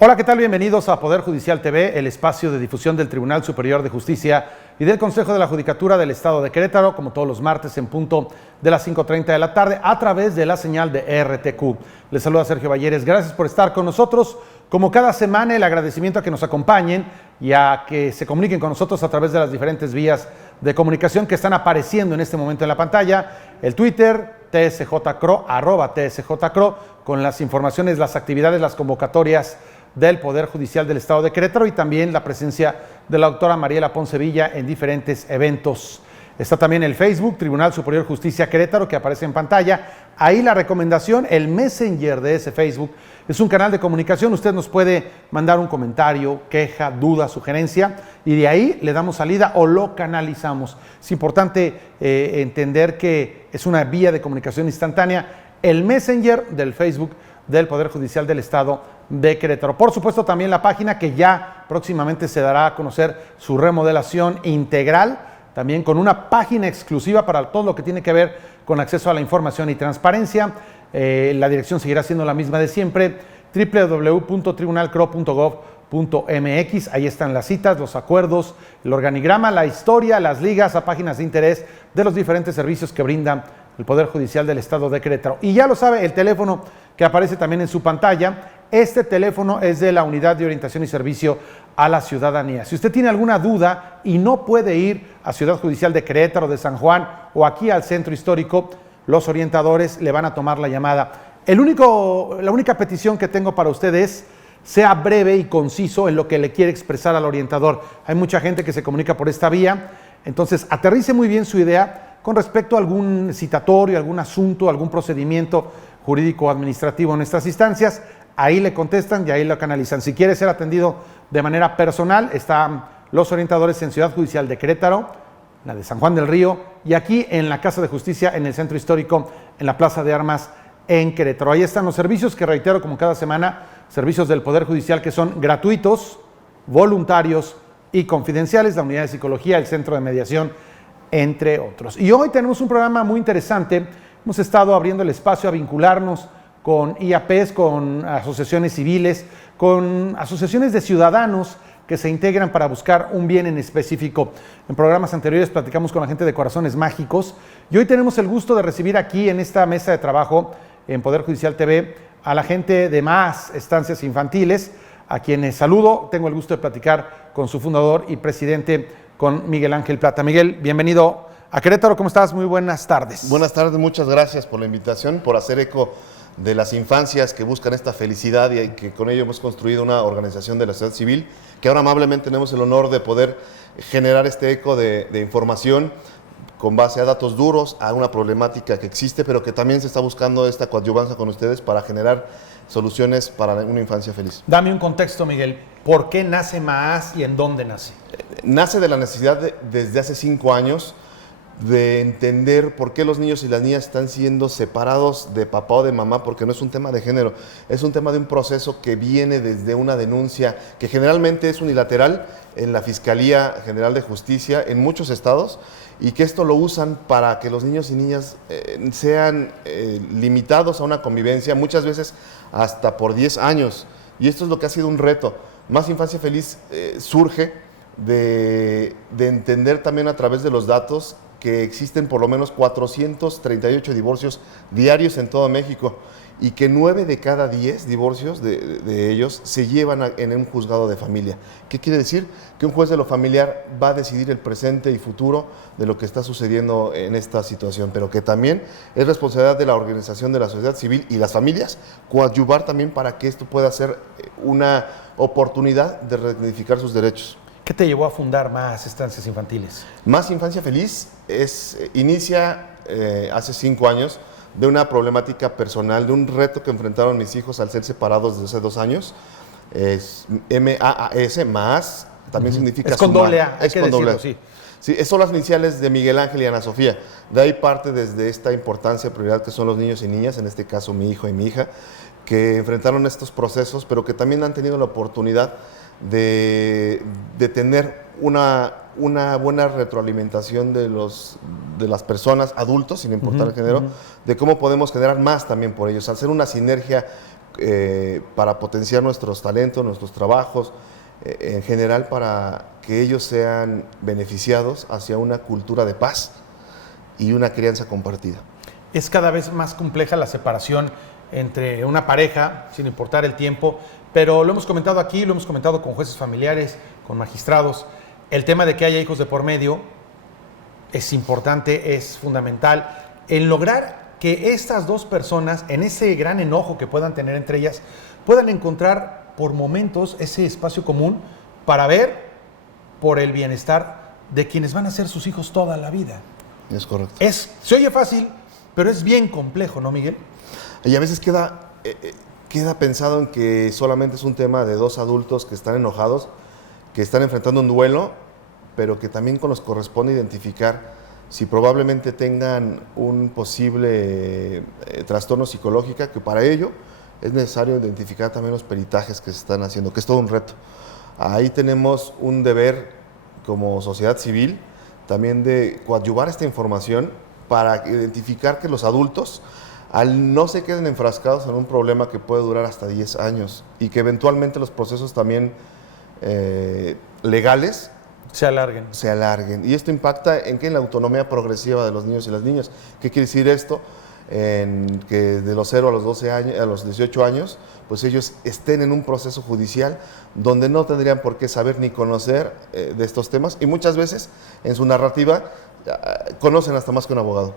Hola, ¿qué tal? Bienvenidos a Poder Judicial TV, el espacio de difusión del Tribunal Superior de Justicia y del Consejo de la Judicatura del Estado de Querétaro, como todos los martes en punto de las 5:30 de la tarde, a través de la señal de RTQ. Les saluda Sergio Valleres, gracias por estar con nosotros. Como cada semana, el agradecimiento a que nos acompañen y a que se comuniquen con nosotros a través de las diferentes vías de comunicación que están apareciendo en este momento en la pantalla. El Twitter, TSJCRO, @TSJCRO, con las informaciones, las actividades, las convocatorias del Poder Judicial del Estado de Querétaro y también la presencia de la doctora Mariela Ponce Villa en diferentes eventos. Está también el Facebook, Tribunal Superior de Justicia Querétaro, que aparece en pantalla. Ahí la recomendación, el Messenger de ese Facebook, es un canal de comunicación. Usted nos puede mandar un comentario, queja, duda, sugerencia, y de ahí le damos salida o lo canalizamos. Es importante entender que es una vía de comunicación instantánea, el Messenger del Facebook del Poder Judicial del Estado de Querétaro. Por supuesto, también la página que ya próximamente se dará a conocer su remodelación integral, también con una página exclusiva para todo lo que tiene que ver con acceso a la información y transparencia. La dirección seguirá siendo la misma de siempre, www.tribunalcro.gov.mx. Ahí están las citas, los acuerdos, el organigrama, la historia, las ligas a páginas de interés de los diferentes servicios que brinda el Poder Judicial del Estado de Querétaro. Y ya lo sabe, el teléfono que aparece también en su pantalla, este teléfono es de la Unidad de Orientación y Servicio a la Ciudadanía. Si usted tiene alguna duda y no puede ir a Ciudad Judicial de Querétaro, de San Juan o aquí al Centro Histórico, los orientadores le van a tomar la llamada. La única petición que tengo para usted es: sea breve y conciso en lo que le quiere expresar al orientador. Hay mucha gente que se comunica por esta vía, entonces aterrice muy bien su idea con respecto a algún citatorio, algún asunto, algún procedimiento jurídico o administrativo en estas instancias. Ahí le contestan y ahí lo canalizan. Si quiere ser atendido de manera personal, están los orientadores en Ciudad Judicial de Querétaro, la de San Juan del Río, y aquí en la Casa de Justicia, en el Centro Histórico, en la Plaza de Armas, en Querétaro. Ahí están los servicios que reitero como cada semana, servicios del Poder Judicial que son gratuitos, voluntarios y confidenciales, la Unidad de Psicología, el Centro de Mediación, entre otros. Y hoy tenemos un programa muy interesante. Hemos estado abriendo el espacio a vincularnos con IAPs, con asociaciones civiles, con asociaciones de ciudadanos que se integran para buscar un bien en específico. En programas anteriores platicamos con la gente de Corazones Mágicos y hoy tenemos el gusto de recibir aquí en esta mesa de trabajo en Poder Judicial TV a la gente de Más Estancias Infantiles, a quienes saludo. Tengo el gusto de platicar con su fundador y presidente, con Miguel Ángel Plata. Miguel, bienvenido a Querétaro. ¿Cómo estás? Muy buenas tardes. Buenas tardes, muchas gracias por la invitación, por hacer eco de las infancias que buscan esta felicidad y que con ello hemos construido una organización de la sociedad civil, que ahora amablemente tenemos el honor de poder generar este eco de información con base a datos duros, a una problemática que existe, pero que también se está buscando esta coadyuvancia con ustedes para generar soluciones para una infancia feliz. Dame un contexto, Miguel. ¿Por qué nace MAAS y en dónde nace? Nace de la necesidad desde hace 5 años de entender por qué los niños y las niñas están siendo separados de papá o de mamá, porque no es un tema de género, es un tema de un proceso que viene desde una denuncia que generalmente es unilateral en la Fiscalía General de Justicia en muchos estados, y que esto lo usan para que los niños y niñas sean limitados a una convivencia, muchas veces hasta por 10 años, y esto es lo que ha sido un reto. Más Infancia Feliz surge de entender también a través de los datos que existen por lo menos 438 divorcios diarios en todo México y que 9 de cada 10 divorcios de ellos se llevan en un juzgado de familia. ¿Qué quiere decir? Que un juez de lo familiar va a decidir el presente y futuro de lo que está sucediendo en esta situación, pero que también es responsabilidad de la organización de la sociedad civil y las familias coadyuvar también para que esto pueda ser una oportunidad de reivindicar sus derechos. ¿Qué te llevó a fundar Más Estancias Infantiles? Más Infancia Feliz inicia hace 5 años de una problemática personal, de un reto que enfrentaron mis hijos al ser separados desde hace 2 años. Es MAAS, más, también significa... Es con doble A, hay que decirlo, sí. Sí, son las iniciales de Miguel Ángel y Ana Sofía. De ahí parte desde esta importancia, prioridad que son los niños y niñas, en este caso mi hijo y mi hija, que enfrentaron estos procesos, pero que también han tenido la oportunidad de tener una buena retroalimentación de las personas, adultos, sin importar el género, de cómo podemos generar más también por ellos, hacer una sinergia para potenciar nuestros talentos, nuestros trabajos, en general para que ellos sean beneficiados hacia una cultura de paz y una crianza compartida. Es cada vez más compleja la separación entre una pareja, sin importar el tiempo, pero lo hemos comentado aquí, lo hemos comentado con jueces familiares, con magistrados. El tema de que haya hijos de por medio es importante, es fundamental en lograr que estas dos personas, en ese gran enojo que puedan tener entre ellas, puedan encontrar por momentos ese espacio común para ver por el bienestar de quienes van a ser sus hijos toda la vida. Es correcto. Se oye fácil, pero es bien complejo, ¿no, Miguel? Y a veces queda pensado en que solamente es un tema de dos adultos que están enojados, que están enfrentando un duelo, pero que también nos corresponde identificar si probablemente tengan un posible trastorno psicológico, que para ello es necesario identificar también los peritajes que se están haciendo, que es todo un reto. Ahí tenemos un deber como sociedad civil también de coadyuvar esta información para identificar que los adultos no se queden enfrascados en un problema que puede durar hasta 10 años y que eventualmente los procesos también legales se alarguen. Y esto impacta en la autonomía progresiva de los niños y las niñas. ¿Qué quiere decir esto? En que de los 0 a los 12 años, a los 18 años, pues ellos estén en un proceso judicial donde no tendrían por qué saber ni conocer de estos temas, y muchas veces en su narrativa conocen hasta más que un abogado.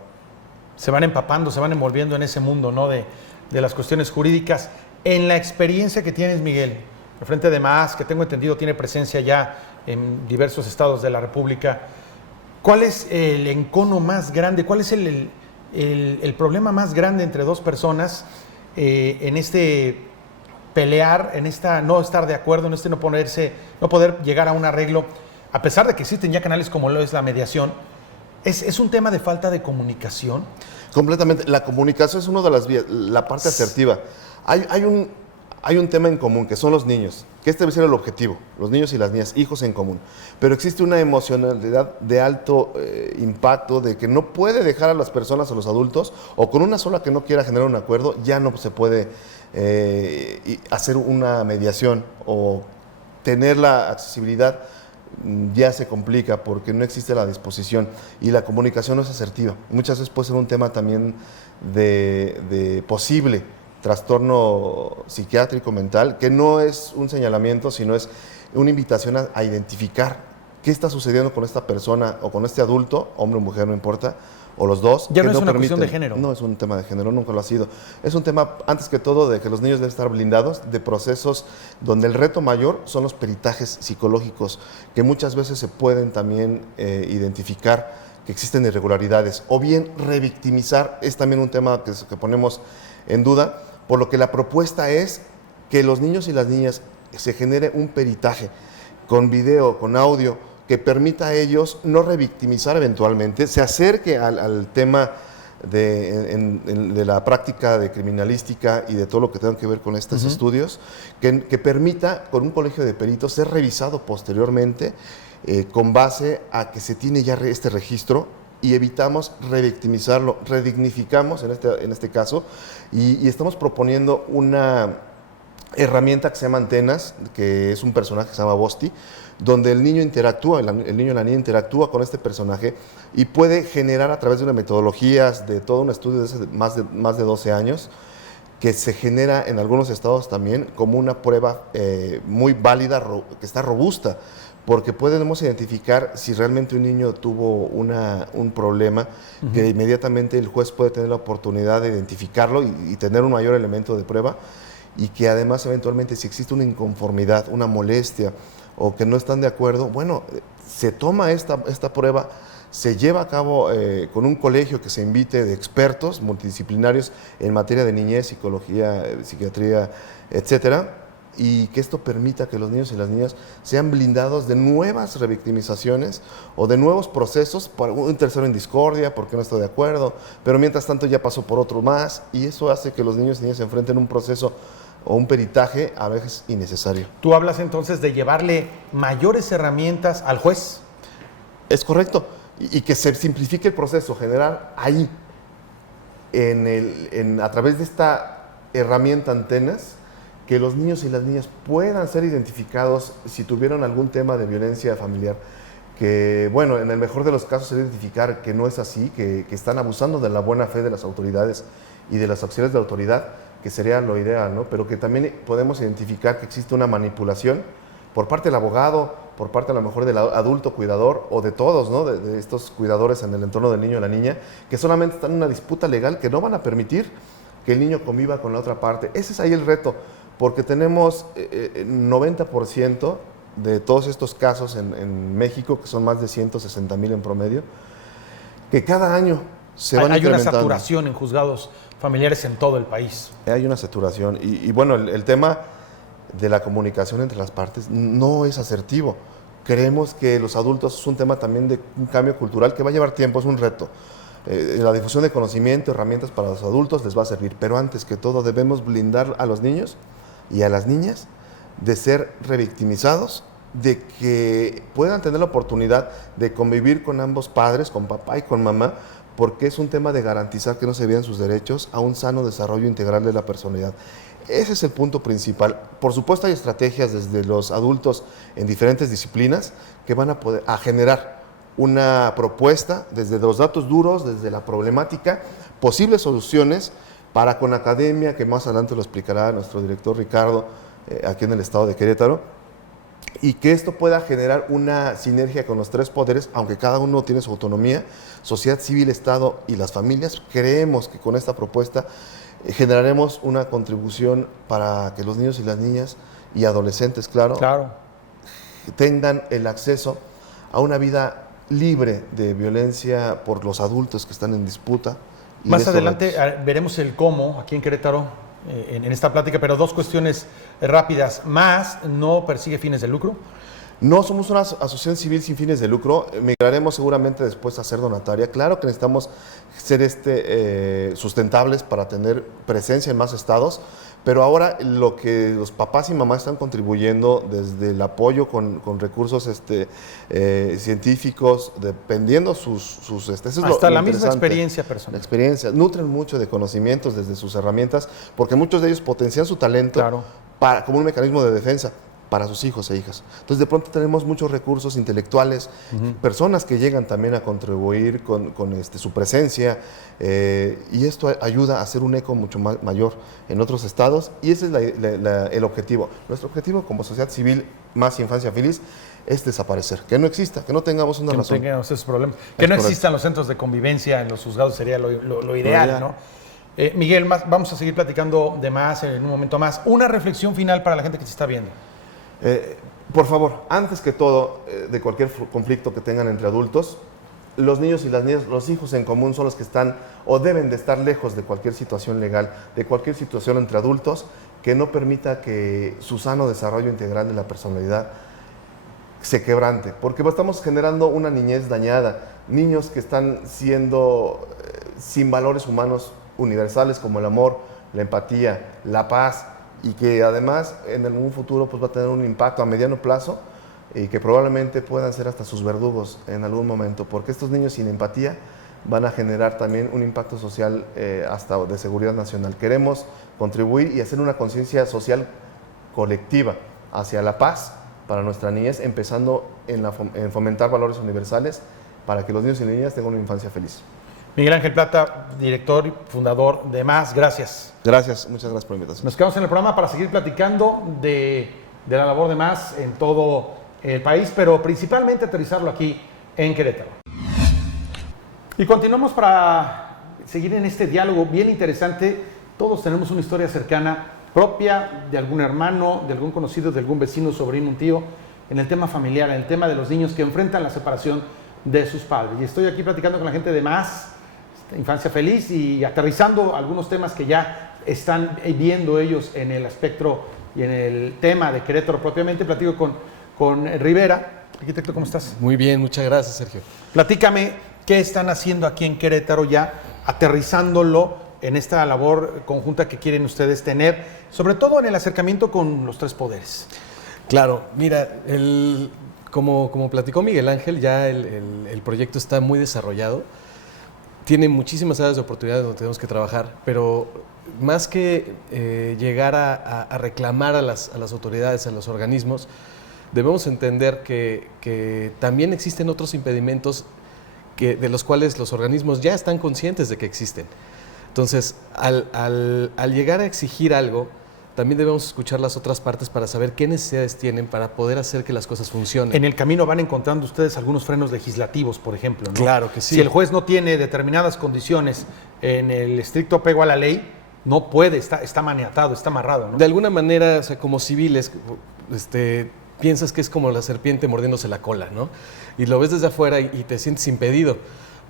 Se van empapando, se van envolviendo en ese mundo, ¿no?, de las cuestiones jurídicas. En la experiencia que tienes, Miguel, el Frente de Más, que tengo entendido tiene presencia ya en diversos estados de la República, ¿cuál es el encono más grande? ¿Cuál es el problema más grande entre dos personas en este pelear, en esta no estar de acuerdo, en este no poder llegar a un arreglo, a pesar de que existen ya canales como lo es la mediación? ¿Es un tema de falta de comunicación? Completamente. La comunicación es una de las vías, la parte asertiva. Hay un tema en común, que son los niños, que este debe ser el objetivo, los niños y las niñas, hijos en común. Pero existe una emocionalidad de alto impacto, de que no puede dejar a las personas, a los adultos, o con una sola que no quiera generar un acuerdo, ya no se puede hacer una mediación o tener la accesibilidad. Ya se complica porque no existe la disposición y la comunicación no es asertiva. Muchas veces puede ser un tema también de posible trastorno psiquiátrico mental, que no es un señalamiento, sino es una invitación a identificar qué está sucediendo con esta persona o con este adulto, hombre o mujer, no importa, o los dos. Ya no es una cuestión de género. No es un tema de género, nunca lo ha sido. Es un tema, antes que todo, de que los niños deben estar blindados de procesos donde el reto mayor son los peritajes psicológicos, que muchas veces se pueden también identificar que existen irregularidades, o bien revictimizar, es también un tema que ponemos en duda, por lo que la propuesta es que los niños y las niñas se genere un peritaje con video, con audio, que permita a ellos no revictimizar eventualmente, se acerque al tema de la práctica de criminalística y de todo lo que tenga que ver con estos estudios, que permita, con un colegio de peritos, ser revisado posteriormente con base a que se tiene ya este registro y evitamos revictimizarlo, redignificamos en este caso, y estamos proponiendo una herramienta que se llama Antenas, que es un personaje que se llama Bosti, donde el niño interactúa, el niño y la niña interactúa con este personaje y puede generar a través de una metodología, de todo un estudio de hace más de 12 años, que se genera en algunos estados también como una prueba muy válida, que está robusta, porque podemos identificar si realmente un niño tuvo un problema, que inmediatamente el juez puede tener la oportunidad de identificarlo y tener un mayor elemento de prueba, y que además eventualmente si existe una inconformidad, una molestia o que no están de acuerdo, bueno, se toma esta prueba, se lleva a cabo con un colegio que se invite de expertos multidisciplinarios en materia de niñez, psicología, psiquiatría, etcétera, y que esto permita que los niños y las niñas sean blindados de nuevas revictimizaciones o de nuevos procesos, por un tercero en discordia, porque no está de acuerdo, pero mientras tanto ya pasó por otro más, y eso hace que los niños y niñas se enfrenten a un proceso o un peritaje a veces innecesario. ¿Tú hablas entonces de llevarle mayores herramientas al juez? Es correcto, y que se simplifique el proceso, generar ahí, a través de esta herramienta Antenas, que los niños y las niñas puedan ser identificados si tuvieron algún tema de violencia familiar, que bueno, en el mejor de los casos es identificar que no es así, que están abusando de la buena fe de las autoridades y de las acciones de autoridad, que sería lo ideal, ¿no? Pero que también podemos identificar que existe una manipulación por parte del abogado, por parte a lo mejor del adulto cuidador o de todos, ¿no? De estos cuidadores en el entorno del niño o la niña, que solamente están en una disputa legal que no van a permitir que el niño conviva con la otra parte. Ese es ahí el reto, porque tenemos 90% de todos estos casos en México, que son más de 160,000 en promedio, que cada año se van incrementando. Hay una saturación en juzgados familiares en todo el país. Hay una saturación y bueno, el tema de la comunicación entre las partes no es asertivo. Creemos que los adultos es un tema también de un cambio cultural que va a llevar tiempo, es un reto. La difusión de conocimiento, herramientas para los adultos les va a servir, pero antes que todo debemos blindar a los niños y a las niñas de ser revictimizados, de que puedan tener la oportunidad de convivir con ambos padres, con papá y con mamá, porque es un tema de garantizar que no se vean sus derechos a un sano desarrollo integral de la personalidad. Ese es el punto principal. Por supuesto hay estrategias desde los adultos en diferentes disciplinas que van a poder generar una propuesta desde los datos duros, desde la problemática, posibles soluciones para con academia, que más adelante lo explicará nuestro director Ricardo, aquí en el estado de Querétaro, y que esto pueda generar una sinergia con los tres poderes, aunque cada uno tiene su autonomía, sociedad civil, Estado y las familias. Creemos que con esta propuesta generaremos una contribución para que los niños y las niñas y adolescentes, claro, tengan el acceso a una vida libre de violencia por los adultos que están en disputa. Más adelante veremos el cómo aquí en Querétaro, en esta plática, pero dos cuestiones rápidas. ¿Más no persigue fines de lucro? No somos una asociación civil sin fines de lucro. Migraremos seguramente después a ser donataria. Claro que necesitamos ser sustentables para tener presencia en más estados, pero ahora lo que los papás y mamás están contribuyendo desde el apoyo con recursos científicos, dependiendo hasta la misma experiencia personal. La experiencia, nutren mucho de conocimientos desde sus herramientas, porque muchos de ellos potencian su talento como un mecanismo de defensa para sus hijos e hijas. Entonces, de pronto tenemos muchos recursos intelectuales, personas que llegan también a contribuir con su presencia, y esto ayuda a hacer un eco mucho mayor en otros estados, y ese es el objetivo. Nuestro objetivo como sociedad civil, Más Infancia Feliz, es desaparecer, que no exista, que no tengamos una razón. Que no tengamos esos problemas. Que no existan los centros de convivencia en los juzgados sería lo ideal, ¿no? Miguel, vamos a seguir platicando de más en un momento más. Una reflexión final para la gente que se está viendo. Por favor, antes que todo, de cualquier conflicto que tengan entre adultos, los niños y las niñas, los hijos en común son los que están o deben de estar lejos de cualquier situación legal, de cualquier situación entre adultos que no permita que su sano desarrollo integral de la personalidad se quebrante, porque estamos generando una niñez dañada, niños que están siendo sin valores humanos universales como el amor, la empatía, la paz, y que además en algún futuro pues va a tener un impacto a mediano plazo y que probablemente puedan ser hasta sus verdugos en algún momento, porque estos niños sin empatía van a generar también un impacto social hasta de seguridad nacional. Queremos contribuir y hacer una conciencia social colectiva hacia la paz para nuestra niñez, empezando en fomentar valores universales para que los niños y niñas tengan una infancia feliz. Miguel Ángel Plata, director y fundador de Más, gracias. Gracias, muchas gracias por la invitación. Nos quedamos en el programa para seguir platicando de la labor de Más en todo el país, pero principalmente aterrizarlo aquí en Querétaro. Y continuamos para seguir en este diálogo bien interesante. Todos tenemos una historia cercana, propia de algún hermano, de algún conocido, de algún vecino, sobrino, un tío, en el tema familiar, en el tema de los niños que enfrentan la separación de sus padres. Y estoy aquí platicando con la gente de Más, Infancia Feliz, y aterrizando algunos temas que ya están viendo ellos en el espectro y en el tema de Querétaro propiamente. Platico con Rivera. Arquitecto, ¿cómo estás? Muy bien, muchas gracias, Sergio. Platícame, ¿qué están haciendo aquí en Querétaro ya, aterrizándolo en esta labor conjunta que quieren ustedes tener, sobre todo en el acercamiento con los tres poderes? Claro, mira, como platicó Miguel Ángel, ya el proyecto está muy desarrollado. tiene muchísimas áreas de oportunidades donde tenemos que trabajar, pero más que llegar a reclamar a las autoridades, a los organismos, debemos entender que también existen otros impedimentos de los cuales los organismos ya están conscientes de que existen. Entonces, al llegar a exigir algo, también debemos escuchar las otras partes para saber qué necesidades tienen para poder hacer que las cosas funcionen. En el camino van encontrando ustedes algunos frenos legislativos, por ejemplo, ¿no? Claro que sí. Si el juez no tiene determinadas condiciones en el estricto apego a la ley, no puede, está maniatado, está amarrado, ¿no? De alguna manera, o sea, como civiles, piensas que es como la serpiente mordiéndose la cola, ¿no? Y lo ves desde afuera y te sientes impedido.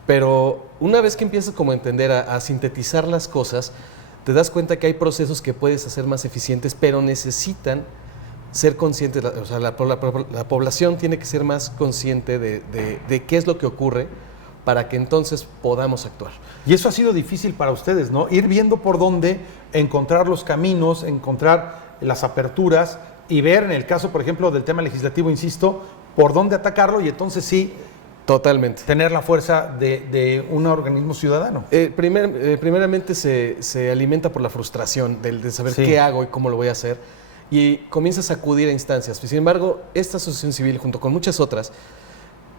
Pero una vez que empiezas como a entender, a sintetizar las cosas, te das cuenta que hay procesos que puedes hacer más eficientes, pero necesitan ser conscientes, o sea, la población tiene que ser más consciente de qué es lo que ocurre para que entonces podamos actuar. Y eso ha sido difícil para ustedes, ¿no? Ir viendo por dónde encontrar los caminos, encontrar las aperturas y ver, en el caso, por ejemplo, del tema legislativo, insisto, por dónde atacarlo y entonces sí... Totalmente. Tener la fuerza de un organismo ciudadano. Primeramente se alimenta por la frustración de saber qué hago y cómo lo voy a hacer, y comienzas a acudir a instancias. Sin embargo, esta asociación civil, junto con muchas otras,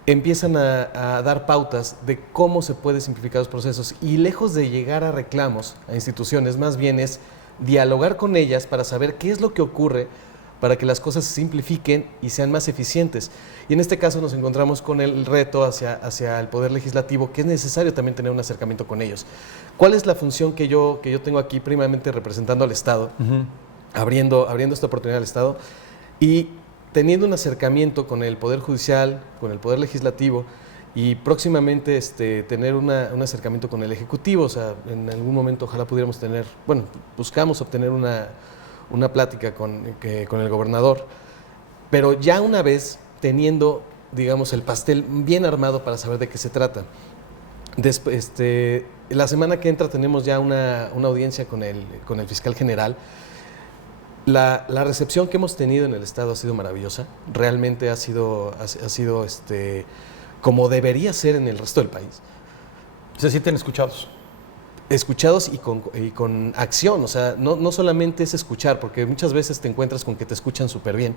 empiezan a dar pautas de cómo se pueden simplificar los procesos, y lejos de llegar a reclamos a instituciones, más bien es dialogar con ellas para saber qué es lo que ocurre para que las cosas se simplifiquen y sean más eficientes. Y en este caso nos encontramos con el reto hacia el Poder Legislativo, que es necesario también tener un acercamiento con ellos. ¿Cuál es la función que yo tengo aquí, primeramente representando al Estado, abriendo esta oportunidad al Estado, y teniendo un acercamiento con el Poder Judicial, con el Poder Legislativo, y próximamente tener un acercamiento con el Ejecutivo? O sea, en algún momento ojalá pudiéramos tener, bueno, buscamos obtener una plática con el gobernador, pero ya una vez teniendo, digamos, el pastel bien armado para saber de qué se trata. Después, la semana que entra tenemos ya una audiencia con el fiscal general. La recepción que hemos tenido en el Estado ha sido maravillosa, realmente ha sido como debería ser en el resto del país. ¿Se sienten escuchados? Escuchados y con acción, o sea, no solamente es escuchar, porque muchas veces te encuentras con que te escuchan súper bien,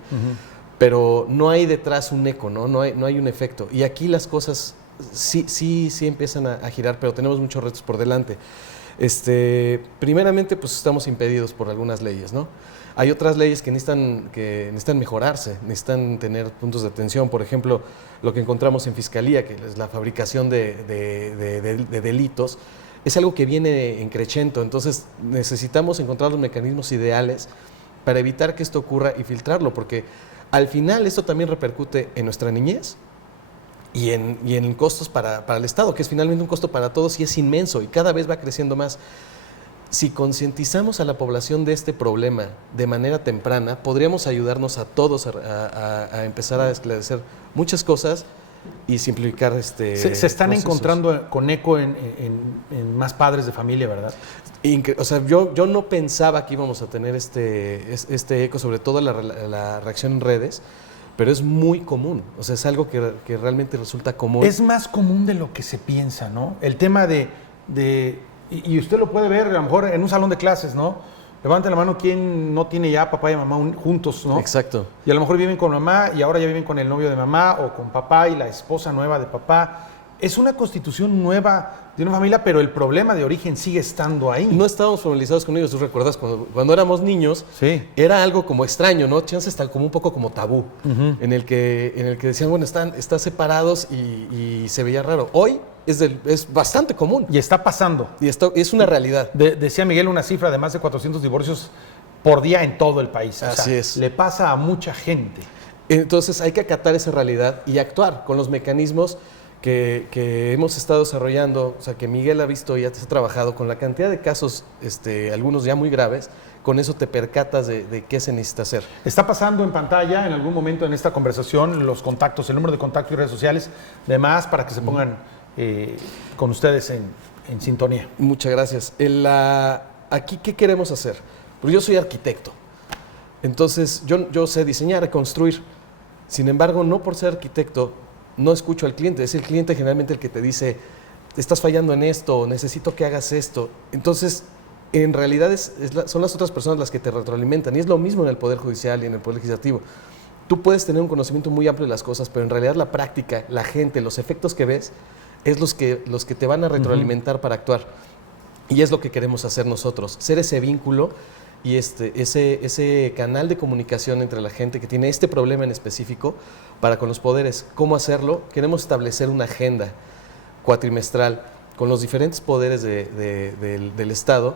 pero no hay detrás un eco, no hay un efecto. Y aquí las cosas sí empiezan a girar, pero tenemos muchos retos por delante. Primeramente, pues estamos impedidos por algunas leyes, ¿no? Hay otras leyes que necesitan mejorarse, necesitan tener puntos de atención. Por ejemplo, lo que encontramos en Fiscalía, que es la fabricación de delitos, es algo que viene en crescendo. Entonces necesitamos encontrar los mecanismos ideales para evitar que esto ocurra y filtrarlo, porque al final esto también repercute en nuestra niñez y en costos para el Estado, que es finalmente un costo para todos y es inmenso y cada vez va creciendo más. Si concientizamos a la población de este problema de manera temprana, podríamos ayudarnos a todos a empezar a esclarecer muchas cosas y simplificar se están procesos. encontrando con eco en más padres de familia, ¿verdad? O sea, yo no pensaba que íbamos a tener este eco, sobre todo la reacción en redes, pero es muy común. O sea, es algo que realmente resulta común. Es más común de lo que se piensa, ¿no? El tema y usted lo puede ver a lo mejor en un salón de clases, ¿no? Levante la mano quien no tiene ya papá y mamá juntos, ¿no? Exacto. Y a lo mejor viven con mamá y ahora ya viven con el novio de mamá o con papá y la esposa nueva de papá. Es una constitución nueva de una familia, pero el problema de origen sigue estando ahí. No estábamos familiarizados con ellos. ¿Tú recuerdas cuando éramos niños? Sí. Era algo como extraño, ¿no? Chance está como un poco como tabú, en el que decían, bueno, están separados y se veía raro. Hoy es bastante común. Y está pasando. Y esto es una realidad. Decía Miguel una cifra de más de 400 divorcios por día en todo el país. Así es. Le pasa a mucha gente. Entonces hay que acatar esa realidad y actuar con los mecanismos que hemos estado desarrollando, o sea, que Miguel ha visto y ha trabajado con la cantidad de casos, algunos ya muy graves. Con eso te percatas de qué se necesita hacer. Está pasando en pantalla en algún momento en esta conversación los contactos, el número de contacto y redes sociales, demás, para que se pongan con ustedes en sintonía. Muchas gracias. Aquí, ¿qué queremos hacer? Porque yo soy arquitecto, entonces yo sé diseñar y construir. Sin embargo, no por ser arquitecto, no escucho al cliente. Es el cliente generalmente el que te dice, estás fallando en esto, necesito que hagas esto. Entonces, en realidad son las otras personas las que te retroalimentan. Y es lo mismo en el Poder Judicial y en el Poder Legislativo. Tú puedes tener un conocimiento muy amplio de las cosas, pero en realidad la práctica, la gente, los efectos que ves, es los que te van a retroalimentar para actuar. Y es lo que queremos hacer nosotros, ser ese vínculo y ese canal de comunicación entre la gente que tiene este problema en específico para con los poderes. ¿Cómo hacerlo? Queremos establecer una agenda cuatrimestral con los diferentes poderes del Estado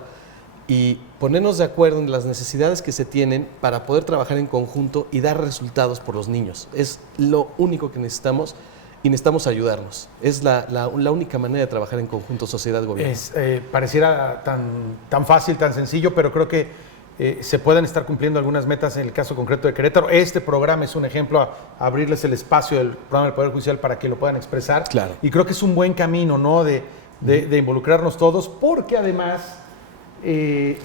y ponernos de acuerdo en las necesidades que se tienen para poder trabajar en conjunto y dar resultados por los niños. Es lo único que necesitamos y necesitamos ayudarnos. Es la única manera de trabajar en conjunto, sociedad-gobierno. Pareciera tan fácil, tan sencillo, pero creo que se pueden estar cumpliendo algunas metas en el caso concreto de Querétaro. Este programa es un ejemplo a abrirles el espacio del programa del Poder Judicial para que lo puedan expresar. Claro. Y creo que es un buen camino, ¿no?, de involucrarnos todos, porque además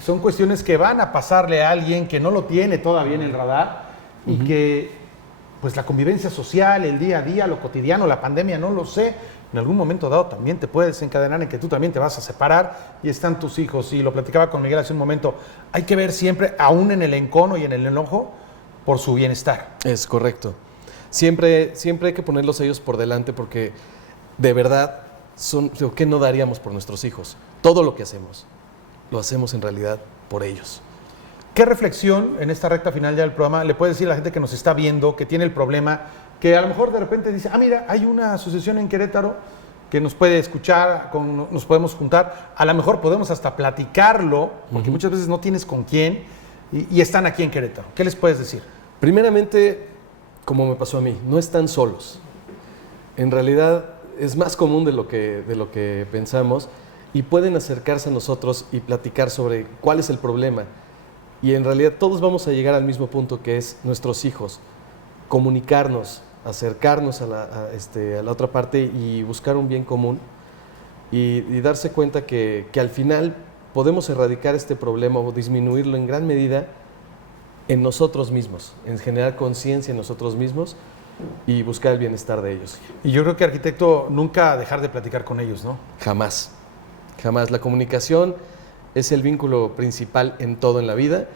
son cuestiones que van a pasarle a alguien que no lo tiene todavía en el radar y que, pues, la convivencia social, el día a día, lo cotidiano, la pandemia, no lo sé, en algún momento dado también te puede desencadenar en que tú también te vas a separar y están tus hijos. Y lo platicaba con Miguel hace un momento, hay que ver siempre, aún en el encono y en el enojo, por su bienestar. Es correcto. Siempre hay que ponerlos a ellos por delante porque de verdad ¿qué no daríamos por nuestros hijos? Todo lo que hacemos, lo hacemos en realidad por ellos. ¿Qué reflexión en esta recta final ya del programa le puede decir a la gente que nos está viendo, que tiene el problema, que a lo mejor de repente dice, mira, hay una asociación en Querétaro que nos puede escuchar, nos podemos juntar, a lo mejor podemos hasta platicarlo, porque muchas veces no tienes con quién, y están aquí en Querétaro? ¿Qué les puedes decir? Primeramente, como me pasó a mí, no están solos. En realidad es más común de lo que pensamos y pueden acercarse a nosotros y platicar sobre cuál es el problema. Y en realidad todos vamos a llegar al mismo punto, que es nuestros hijos. Comunicarnos, acercarnos a la otra parte y buscar un bien común y darse cuenta que al final podemos erradicar este problema o disminuirlo en gran medida en nosotros mismos, en generar conciencia en nosotros mismos y buscar el bienestar de ellos. Y yo creo que, arquitecto, nunca dejar de platicar con ellos, ¿no? Jamás, jamás. La comunicación es el vínculo principal en todo en la vida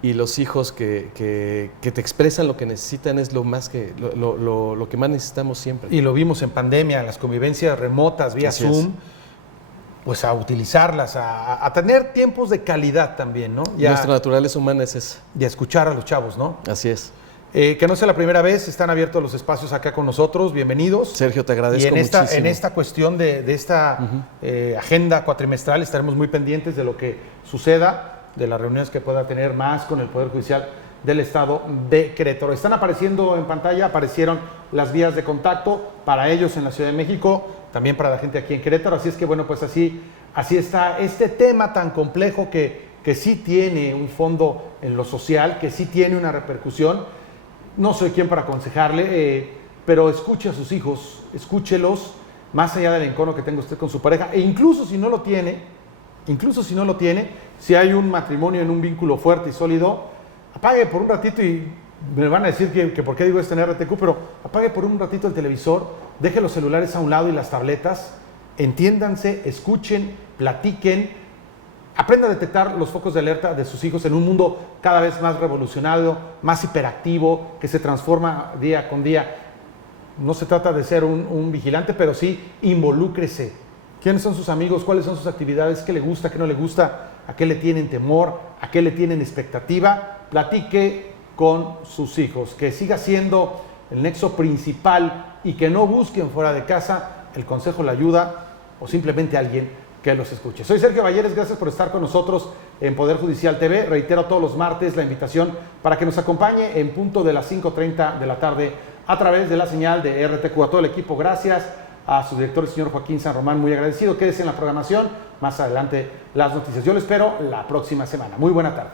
y los hijos que te expresan lo que necesitan es lo que más necesitamos siempre. Y lo vimos en pandemia, en las convivencias remotas vía Así Zoom, es. Pues a utilizarlas, a tener tiempos de calidad también, ¿no? Nuestra naturaleza humana es esa. Y a escuchar a los chavos, ¿no? Así es. Que no sea la primera vez, están abiertos los espacios acá con nosotros, bienvenidos. Sergio, te agradezco muchísimo. muchísimo. En esta cuestión de esta agenda cuatrimestral estaremos muy pendientes de lo que suceda, de las reuniones que pueda tener más con el Poder Judicial del Estado de Querétaro. Están apareciendo en pantalla, aparecieron las vías de contacto para ellos en la Ciudad de México, también para la gente aquí en Querétaro. Así es que, bueno, pues así está este tema tan complejo que sí tiene un fondo en lo social, que sí tiene una repercusión. No soy quien para aconsejarle, pero escuche a sus hijos, escúchelos, más allá del encono que tenga usted con su pareja, e incluso si no lo tiene, si hay un matrimonio en un vínculo fuerte y sólido, apague por un ratito, y me van a decir que por qué digo esto en RTQ, pero apague por un ratito el televisor, deje los celulares a un lado y las tabletas, entiéndanse, escuchen, platiquen, aprenda a detectar los focos de alerta de sus hijos en un mundo cada vez más revolucionario, más hiperactivo, que se transforma día con día. No se trata de ser un vigilante, pero sí involúcrese. ¿Quiénes son sus amigos? ¿Cuáles son sus actividades? ¿Qué le gusta? ¿Qué no le gusta? ¿A qué le tienen temor? ¿A qué le tienen expectativa? Platique con sus hijos. Que siga siendo el nexo principal y que no busquen fuera de casa el consejo, la ayuda o simplemente alguien que los escuche. Soy Sergio Valleres, gracias por estar con nosotros en Poder Judicial TV. Reitero todos los martes la invitación para que nos acompañe en punto de las 5:30 de la tarde a través de la señal de RTQ. A todo el equipo, gracias. A su director, el señor Joaquín San Román, muy agradecido. Quédese en la programación. Más adelante las noticias. Yo lo espero la próxima semana. Muy buena tarde.